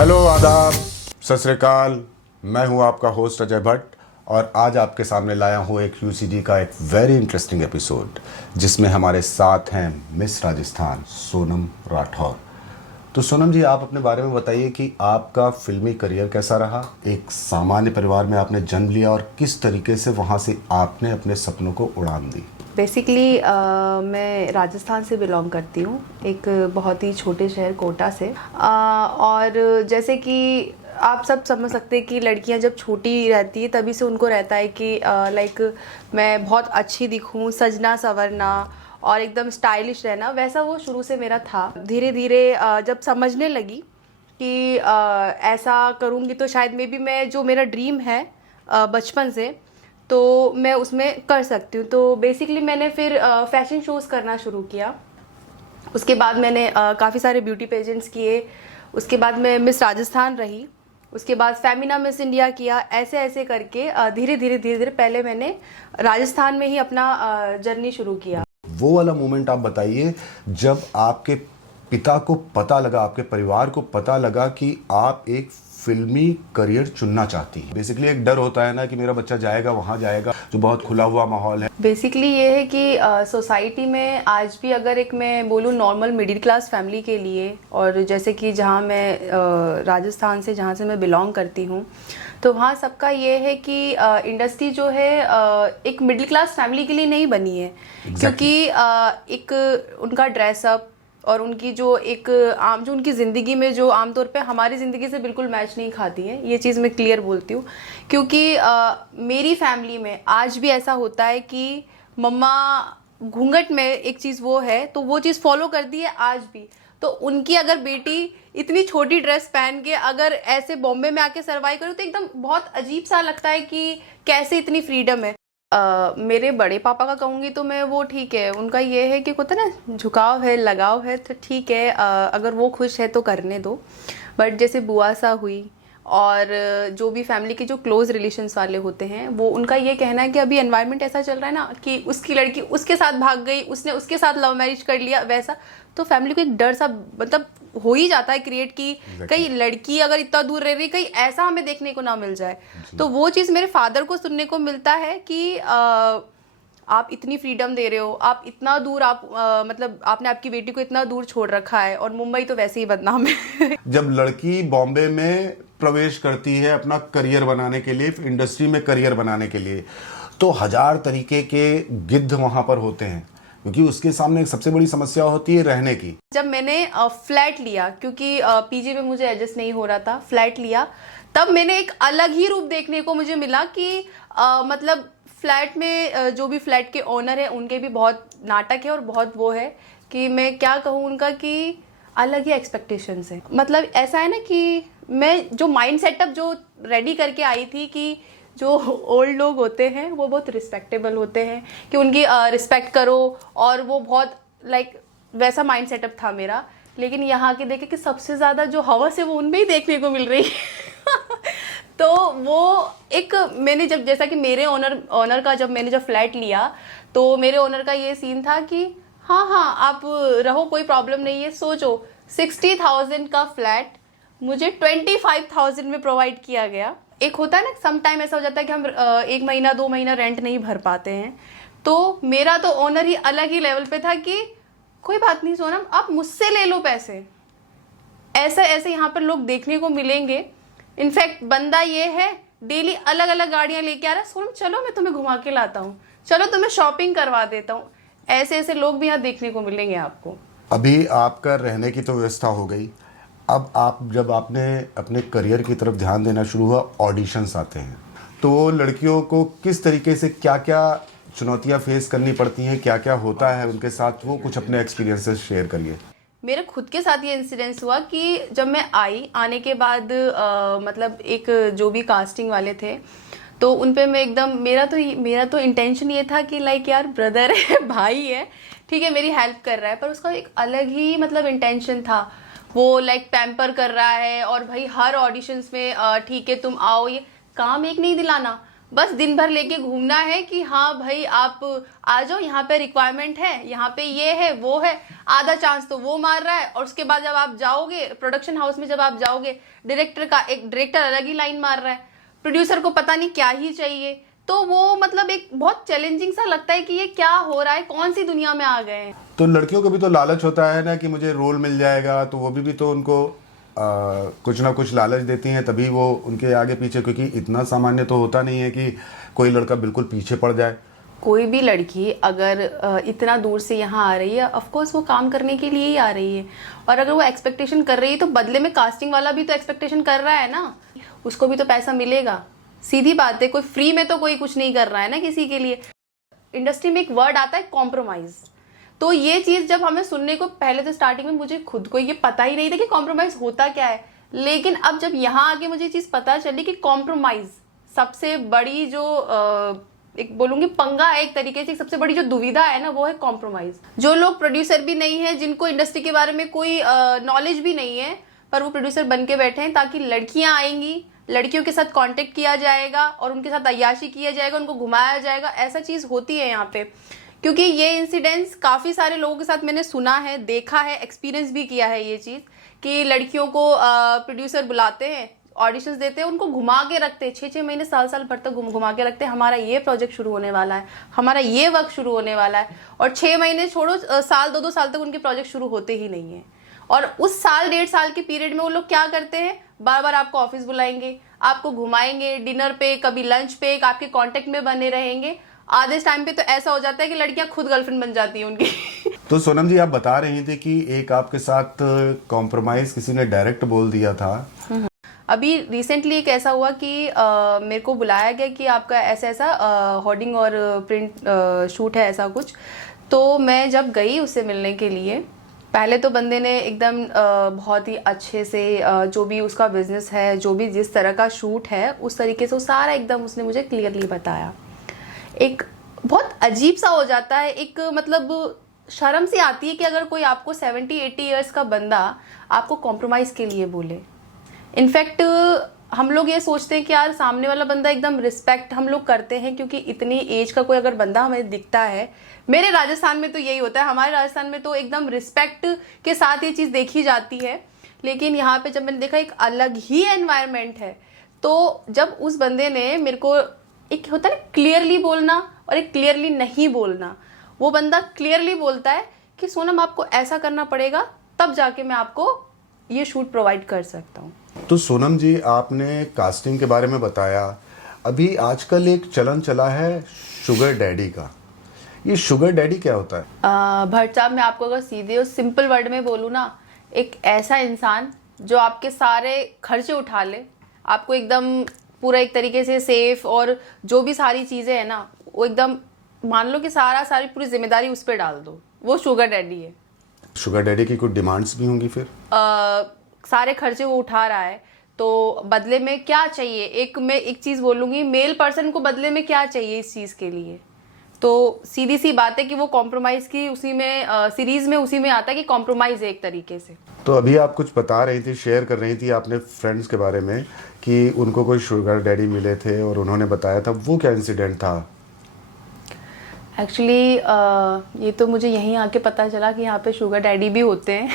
Hello, आदाब, सत श्री अकाल। मैं हूं आपका होस्ट अजय भट्ट और आज आपके सामने लाया हूं एक यूसीडी का एक वेरी इंटरेस्टिंग एपिसोड जिसमें हमारे साथ हैं मिस राजस्थान सोनम राठौर। तो सोनम जी, आप अपने बारे में बताइए कि आपका फिल्मी करियर कैसा रहा। एक सामान्य परिवार में आपने जन्म लिया और किस तरीके से वहां से आपने अपने सपनों को उड़ान दी। बेसिकली मैं राजस्थान से बिलोंग करती हूँ, एक बहुत ही छोटे शहर कोटा से। और जैसे कि आप सब समझ सकते हैं कि लड़कियां जब छोटी रहती है तभी से उनको रहता है कि लाइक मैं बहुत अच्छी दिखूं, सजना संवरना और एकदम स्टाइलिश रहना, वैसा वो शुरू से मेरा था। धीरे धीरे जब समझने लगी कि ऐसा करूँगी तो शायद मे बी मैं जो मेरा ड्रीम है बचपन से, तो मैं उसमें कर सकती हूँ। तो बेसिकली मैंने फिर फैशन शोज़ करना शुरू किया। उसके बाद मैंने काफ़ी सारे ब्यूटी पेजेंट्स किए। उसके बाद मैं मिस राजस्थान रही। उसके बाद फेमिना मिस इंडिया किया। ऐसे ऐसे करके धीरे धीरे पहले मैंने राजस्थान में ही अपना जर्नी शुरू किया। वो वाला मोमेंट आप बताइए जब आपके पिता को पता लगा, आपके परिवार को पता लगा कि आप एक फिल्मी करियर चुनना चाहती हैं। बेसिकली एक डर होता है ना कि मेरा बच्चा जाएगा, वहाँ जाएगा, जो बहुत खुला हुआ माहौल है। बेसिकली ये है कि सोसाइटी में आज भी अगर एक मैं बोलूँ नॉर्मल मिडिल क्लास फैमिली के लिए, और जैसे कि जहाँ मैं राजस्थान से, जहाँ से मैं बिलोंग करती हूँ, तो वहाँ सबका ये है कि इंडस्ट्री जो है एक मिडिल क्लास फैमिली के लिए नहीं बनी है। क्योंकि एक उनका ड्रेसअप और उनकी जो एक आम जो उनकी ज़िंदगी में जो आमतौर पे हमारी ज़िंदगी से बिल्कुल मैच नहीं खाती है। ये चीज़ मैं क्लियर बोलती हूँ क्योंकि मेरी फैमिली में आज भी ऐसा होता है कि मम्मा घूंघट में एक चीज़ वो है तो वो चीज़ फॉलो करती है आज भी। तो उनकी अगर बेटी इतनी छोटी ड्रेस पहन के अगर ऐसे बॉम्बे में आके सर्वाइव करे तो एकदम बहुत अजीब सा लगता है कि कैसे इतनी फ्रीडम है। मेरे बड़े पापा का कहूँगी तो मैं वो ठीक है, उनका ये है कि होता है ना झुकाव है, लगाव है, तो ठीक है, अगर वो खुश है तो करने दो। बट जैसे बुआ सा हुई और जो भी फैमिली के जो क्लोज रिलेशंस वाले होते हैं, वो उनका ये कहना है कि अभी एनवायरनमेंट ऐसा चल रहा है ना कि उसकी लड़की उसके साथ भाग गई, उसने उसके साथ लव मैरिज कर लिया, वैसा तो फैमिली को एक डर सा मतलब हो ही जाता है क्रिएट की कहीं लड़की अगर इतना दूर रह रही, कहीं ऐसा हमें देखने को ना मिल जाए। तो वो चीज़ मेरे फादर को सुनने को मिलता है कि आप इतनी फ्रीडम दे रहे हो, आप इतना दूर, आप मतलब आपने आपकी बेटी को इतना दूर छोड़ रखा है, और मुंबई तो वैसे ही बदनाम है। जब लड़की बॉम्बे में प्रवेश करती है अपना करियर बनाने के लिए, इंडस्ट्री में करियर बनाने के लिए, तो हजार तरीके के गिद्ध वहां पर होते हैं क्योंकि उसके सामने एक सबसे बड़ी समस्या होती है रहने की। जब मैंने फ्लैट लिया, क्योंकि पीजी में मुझे एडजस्ट नहीं हो रहा था, फ्लैट लिया, तब मैंने एक अलग ही रूप देखने को मुझे मिला कि मतलब फ्लैट में जो भी फ्लैट के ओनर है उनके भी बहुत नाटक है और बहुत वो है कि मैं क्या कहूँ उनका कि अलग ही एक्सपेक्टेशंस है। मतलब ऐसा है ना कि मैं जो माइंड सेटअप जो रेडी करके आई थी कि जो ओल्ड लोग होते हैं वो बहुत रिस्पेक्टेबल होते हैं कि उनकी रिस्पेक्ट करो, और वो बहुत लाइक वैसा माइंड सेटअप था मेरा। लेकिन यहाँ के देखे कि सबसे ज़्यादा जो हवस है वो उनमें ही देखने को मिल रही है। तो वो एक मैंने जब, जैसा कि मेरे ओनर का जब मैंने फ्लैट लिया तो मेरे ओनर का ये सीन था कि हाँ हाँ आप रहो, कोई प्रॉब्लम नहीं है। सोचो 60,000 का फ्लैट मुझे 25,000 में प्रोवाइड किया गया। एक होता है ना सम टाइम ऐसा हो जाता है कि हम 1 महीना 2 महीना रेंट नहीं भर पाते हैं, तो मेरा तो ओनर ही अलग ही लेवल पे था कि कोई बात नहीं सोनम, आप मुझसे ले लो पैसे। ऐसे ऐसे यहाँ पर लोग देखने को मिलेंगे। इनफैक्ट बंदा ये है डेली अलग अलग गाड़ियां लेके आ रहा है, सोनम चलो मैं तुम्हें घुमा के लाता हूँ, चलो तुम्हें शॉपिंग करवा देता हूँ। ऐसे ऐसे लोग भी यहाँ देखने को मिलेंगे आपको। अभी आपका रहने की तो व्यवस्था हो गई, अब आप जब आपने अपने करियर की तरफ ध्यान देना शुरू हुआ, ऑडिशंस आते हैं, तो लड़कियों को किस तरीके से क्या क्या चुनौतियां फेस करनी पड़ती हैं, क्या क्या होता है उनके साथ, वो कुछ अपने एक्सपीरियंसेस शेयर करिए। मेरे खुद के साथ ये इंसिडेंस हुआ कि जब मैं आने के बाद मतलब एक जो भी कास्टिंग वाले थे तो उन पे मैं एकदम, मेरा तो इंटेंशन ये था कि लाइक यार ब्रदर है, भाई है, ठीक है मेरी हेल्प कर रहा है, पर उसका एक अलग ही मतलब इंटेंशन था। वो लाइक पैम्पर कर रहा है और भाई हर ऑडिशंस में ठीक है तुम आओ, ये काम एक नहीं दिलाना, बस दिन भर लेके घूमना है कि हाँ भाई आप आ जाओ, यहाँ पे रिक्वायरमेंट है, यहाँ पे ये है वो है, आधा चांस तो वो मार रहा है। और उसके बाद जब आप जाओगे प्रोडक्शन हाउस में, जब आप जाओगे डायरेक्टर अलग ही लाइन मार रहा है, प्रोड्यूसर को पता नहीं क्या ही चाहिए। तो वो मतलब एक बहुत चैलेंजिंग सा लगता है कि ये क्या हो रहा है, कौन सी दुनिया में आ गए हैं। तो लड़कियों को भी तो लालच होता है ना कि मुझे रोल मिल जाएगा, तो वो भी तो उनको कुछ ना कुछ लालच देती हैं, तभी वो उनके आगे पीछे, क्योंकि इतना सामान्य तो होता नहीं है कि कोई लड़का बिल्कुल पीछे पड़ जाए। कोई भी लड़की अगर इतना दूर से यहाँ आ रही है, ऑफ कोर्स वो काम करने के लिए ही आ रही है। और अगर वो एक्सपेक्टेशन कर रही है तो बदले में कास्टिंग वाला भी तो एक्सपेक्टेशन कर रहा है ना, उसको भी तो पैसा मिलेगा। सीधी बात है, कोई फ्री में तो कोई कुछ नहीं कर रहा है ना किसी के लिए। इंडस्ट्री में एक वर्ड आता है कॉम्प्रोमाइज। तो ये चीज जब हमें सुनने को, पहले तो स्टार्टिंग में मुझे खुद को ये पता ही नहीं था कि कॉम्प्रोमाइज होता क्या है, लेकिन अब जब यहाँ आके मुझे चीज पता चली कि कॉम्प्रोमाइज सबसे बड़ी जो एक बोलूंगी पंगा है, एक तरीके से सबसे बड़ी जो दुविधा है ना, वो है कॉम्प्रोमाइज। जो लोग प्रोड्यूसर भी नहीं है, जिनको इंडस्ट्री के बारे में कोई नॉलेज भी नहीं है, पर वो प्रोड्यूसर बन के बैठे हैं ताकि लड़कियां आएंगी, लड़कियों के साथ कांटेक्ट किया जाएगा और उनके साथ अय्याशी किया जाएगा, उनको घुमाया जाएगा। ऐसा चीज होती है यहाँ पे, क्योंकि ये इंसिडेंट्स काफी सारे लोगों के साथ मैंने सुना है, देखा है, एक्सपीरियंस भी किया है ये चीज कि लड़कियों को प्रोड्यूसर बुलाते हैं, ऑडिशंस देते हैं, उनको घुमा के रखते हैं, 6-6 महीने साल भर तक घुमा के रखते हैं। हमारा ये प्रोजेक्ट शुरू होने वाला है, हमारा ये वर्क शुरू होने वाला है, और 6 महीने छोड़ो, साल 2-2 साल तक उनके प्रोजेक्ट शुरू होते ही नहीं है। और उस साल 1.5 साल के पीरियड में वो लोग क्या करते हैं, बार बार आपको ऑफिस बुलाएंगे, आपको घुमाएंगे डिनर पे, कभी लंच पे, आपके कांटेक्ट में बने रहेंगे। आधे टाइम पे तो ऐसा हो जाता है कि लड़कियां खुद गर्लफ्रेंड बन जाती हैं उनकी। तो सोनम जी, आप बता रही थी कि एक आपके साथ कॉम्प्रोमाइज किसी ने डायरेक्ट बोल दिया था। अभी रिसेंटली एक ऐसा हुआ कि मेरे को बुलाया गया कि आपका ऐसा होर्डिंग और प्रिंट शूट है, ऐसा कुछ। तो मैं जब गई उससे मिलने के लिए, पहले तो बंदे ने एकदम बहुत ही अच्छे से जो भी उसका बिजनेस है, जो भी जिस तरह का शूट है, उस तरीके से वो सारा एकदम उसने मुझे क्लियरली बताया। एक बहुत अजीब सा हो जाता है, एक मतलब शर्म सी आती है कि अगर कोई आपको 70-80 ईयर्स का बंदा आपको कॉम्प्रोमाइज़ के लिए बोले। इनफैक्ट हम लोग ये सोचते हैं कि यार सामने वाला बंदा एकदम रिस्पेक्ट हम लोग करते हैं, क्योंकि इतनी एज का कोई अगर बंदा हमें दिखता है, मेरे राजस्थान में तो यही होता है, हमारे राजस्थान में तो एकदम रिस्पेक्ट के साथ ये चीज़ देखी जाती है। लेकिन यहाँ पे जब मैंने देखा एक अलग ही एनवायरनमेंट है, तो जब उस बंदे ने मेरे को, एक होता है क्लियरली बोलना और एक क्लियरली नहीं बोलना, वो बंदा क्लियरली बोलता है कि सोनम आपको ऐसा करना पड़ेगा, तब जाके मैं आपको ये शूट प्रोवाइड कर सकता हूँ। तो सोनम जी, आपने कास्टिंग के बारे में बताया, अभी आजकल एक चलन चला है शुगर डैडी का। ये शुगर डैडी क्या होता है? भट्ट साहब, मैं आपको अगर सीधे और सिंपल वर्ड में बोलूँ ना, एक ऐसा इंसान जो आपके सारे खर्चे उठा ले, आपको एकदम पूरा एक तरीके से सेफ, और जो भी सारी चीज़ें हैं ना, वो एकदम मान लो कि सारी पूरी जिम्मेदारी उस पर डाल दो, वो शुगर डैडी है। शुगर डैडी की कुछ डिमांड्स भी होंगी फिर? सारे खर्चे वो उठा रहा है, तो बदले में क्या चाहिए? मैं एक चीज़ बोलूँगी, मेल पर्सन को बदले में क्या चाहिए इस चीज़ के लिए? तो सीधी सी बात है कि वो कॉम्प्रोमाइज़ की उसी में सीरीज़ में उसी में आता है कि कॉम्प्रोमाइज़ है एक तरीके से। तो अभी आप कुछ बता रही थी, शेयर कर रही थी अपने फ्रेंड्स के बारे में कि उनको कोई शुगर डैडी मिले थे और उन्होंने बताया था, वो क्या इंसिडेंट था? एक्चुअली ये तो मुझे यहीं आके पता चला कि यहाँ पे शुगर डैडी भी होते हैं।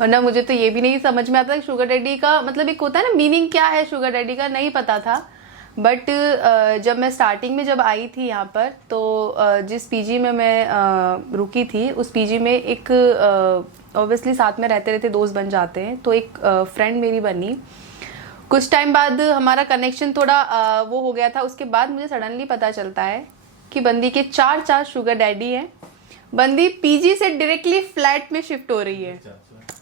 वरना मुझे तो ये भी नहीं समझ में आता कि शुगर डैडी का मतलब एक होता है ना, मीनिंग क्या है शुगर डैडी का, नहीं पता था। बट जब मैं स्टार्टिंग में जब आई थी यहाँ पर, तो जिस पीजी में मैं रुकी थी, उस पीजी में एक ऑब्वियसली साथ में रहते रहते दोस्त बन जाते हैं, तो एक फ्रेंड मेरी बनी। कुछ टाइम बाद हमारा कनेक्शन थोड़ा वो हो गया था। उसके बाद मुझे सडनली पता चलता है कि बंदी के 4 शुगर डैडी हैं। बंदी पीजी से डायरेक्टली फ्लैट में शिफ्ट हो रही है,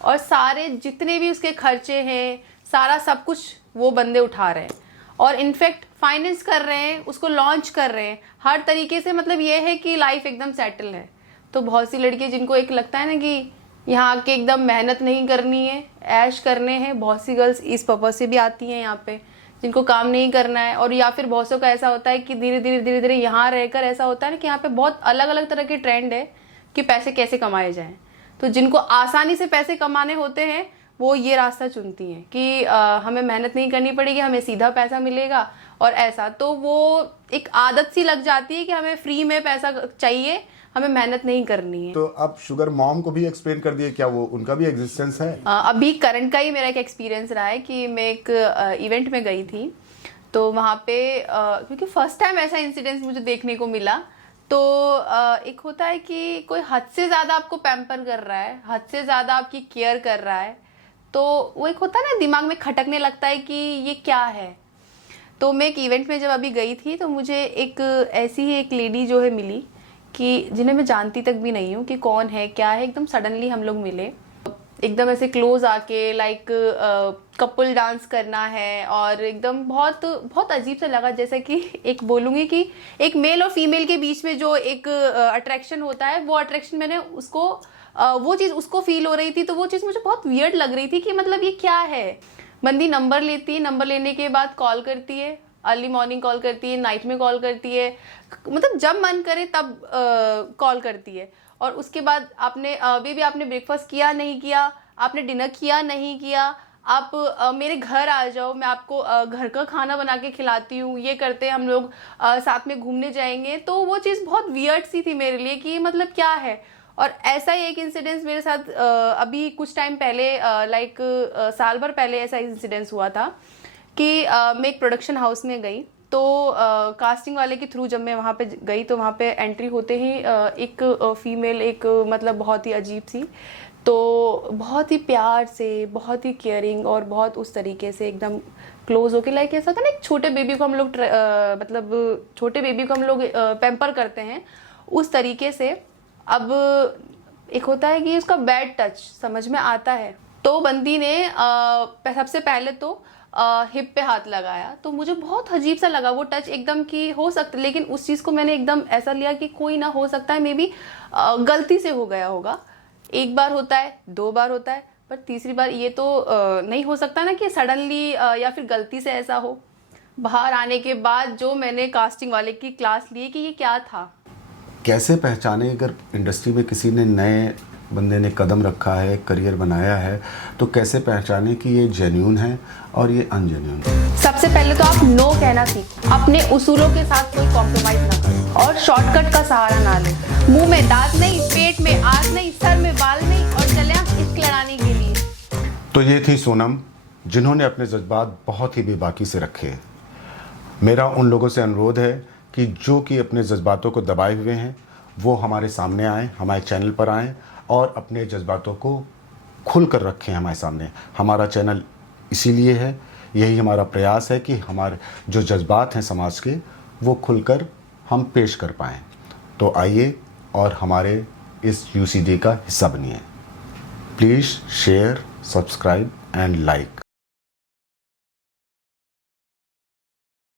और सारे जितने भी उसके खर्चे हैं, सारा सब कुछ वो बंदे उठा रहे हैं, और इनफैक्ट फाइनेंस कर रहे हैं, उसको लॉन्च कर रहे हैं हर तरीके से। मतलब ये है कि लाइफ एकदम सेटल है। तो बहुत सी लड़कियां जिनको एक लगता है ना कि यहाँ आके एकदम मेहनत नहीं करनी है, ऐश करने हैं, बहुत सी गर्ल्स इस पर्पज से भी आती हैं यहाँ पे, जिनको काम नहीं करना है। और या फिर बहुत सौ का ऐसा होता है कि धीरे धीरे यहाँ रहकर ऐसा होता है ना कि यहाँ पे बहुत अलग अलग तरह के ट्रेंड है कि पैसे कैसे कमाए जाएं। तो जिनको आसानी से पैसे कमाने होते हैं, वो ये रास्ता चुनती हैं कि हमें मेहनत नहीं करनी पड़ेगी, हमें सीधा पैसा मिलेगा, और ऐसा, तो वो एक आदत सी लग जाती है कि हमें फ्री में पैसा चाहिए, हमें मेहनत नहीं करनी है। तो अब शुगर मॉम को भी एक्सप्लेन कर दिए, क्या वो उनका भी एग्जिस्टेंस है? अभी करंट का ही मेरा एक एक्सपीरियंस रहा है कि मैं एक इवेंट में गई थी, तो वहाँ पे क्योंकि फर्स्ट टाइम ऐसा इंसिडेंस मुझे देखने को मिला, तो एक होता है कि कोई हद से ज़्यादा आपको पैम्पर कर रहा है, हद से ज़्यादा आपकी केयर कर रहा है, तो वो एक होता है ना, दिमाग में खटकने लगता है कि ये क्या है। तो मैं एक इवेंट में जब अभी गई थी, तो मुझे एक ऐसी ही एक लेडी जो है मिली कि जिन्हें मैं जानती तक भी नहीं हूँ कि कौन है क्या है। एकदम सडनली हम लोग मिले, एकदम ऐसे क्लोज आके लाइक कपल डांस करना है, और एकदम बहुत बहुत अजीब सा लगा, जैसे कि एक बोलूँगी कि एक मेल और फीमेल के बीच में जो एक अट्रैक्शन होता है, वो अट्रैक्शन मैंने उसको वो चीज़ उसको फील हो रही थी, तो वो चीज़ मुझे बहुत वियर्ड लग रही थी कि मतलब ये क्या है। बंदी नंबर लेती है, नंबर लेने के बाद कॉल करती है, अर्ली मॉर्निंग कॉल करती है, नाइट में कॉल करती है, मतलब जब मन करे तब कॉल करती है। और उसके बाद आपने बेबी आपने ब्रेकफास्ट किया नहीं किया, आपने डिनर किया नहीं किया, आप मेरे घर आ जाओ, मैं आपको घर का खाना बना के खिलाती हूँ, ये करते हैं हम लोग, साथ में घूमने जाएंगे। तो वो चीज़ बहुत वियर्ड सी थी मेरे लिए कि मतलब क्या है। और ऐसा ही एक इंसिडेंस मेरे साथ अभी कुछ टाइम पहले, लाइक साल भर पहले ऐसा इंसिडेंस हुआ था कि मैं एक प्रोडक्शन हाउस में गई, तो कास्टिंग वाले के थ्रू जब मैं वहाँ पे गई, तो वहाँ पे एंट्री होते ही एक फीमेल, एक मतलब बहुत ही अजीब सी, तो बहुत ही प्यार से, बहुत ही केयरिंग और बहुत उस तरीके से एकदम क्लोज होके, लाइक ऐसा था ना, एक छोटे बेबी को हम लोग मतलब छोटे बेबी को हम लोग पैम्पर करते हैं उस तरीके से। अब एक होता है कि उसका बैड टच समझ में आता है, तो बंदी ने सबसे पहले तो हिप पे हाथ लगाया, तो मुझे बहुत अजीब सा लगा वो टच एकदम कि हो सकता, लेकिन उस चीज़ को मैंने एकदम ऐसा लिया कि कोई ना, हो सकता है मे बी गलती से हो गया होगा। एक बार होता है, दो बार होता है, पर तीसरी बार ये तो नहीं हो सकता ना कि सडनली या फिर गलती से ऐसा हो। बाहर आने के बाद जो मैंने कास्टिंग वाले की क्लास ली कि ये क्या था। कैसे पहचाने अगर इंडस्ट्री में किसी ने नए बंदे ने कदम रखा है, करियर बनाया है, तो कैसे पहचाने कि ये जेन्यून है और ये अनजेन्यून है? सबसे पहले तो आप नो कहना सीखो, अपने उसूलों के साथ कोई कॉम्प्रोमाइज ना करो और शॉर्टकट का सहारा ना लो। मुंह में दांत नहीं, पेट में आग नहीं, सर में बाल नहीं, और चले आप इश्क लड़ाने के लिए। तो ये थी सोनम, जिन्होंने अपने जज्बात बहुत ही बेबाकी से रखे। मेरा उन लोगों से अनुरोध है कि जो कि अपने जज्बातों को दबाए हुए हैं, वो हमारे सामने आएँ, हमारे चैनल पर आएँ और अपने जज्बातों को खुल कर रखें हमारे सामने। हमारा चैनल इसीलिए है, यही हमारा प्रयास है कि हमारे जो जज्बात हैं समाज के, वो खुलकर हम पेश कर पाएँ। तो आइए और हमारे इस UCD का हिस्सा बनिए। Please share, subscribe and like.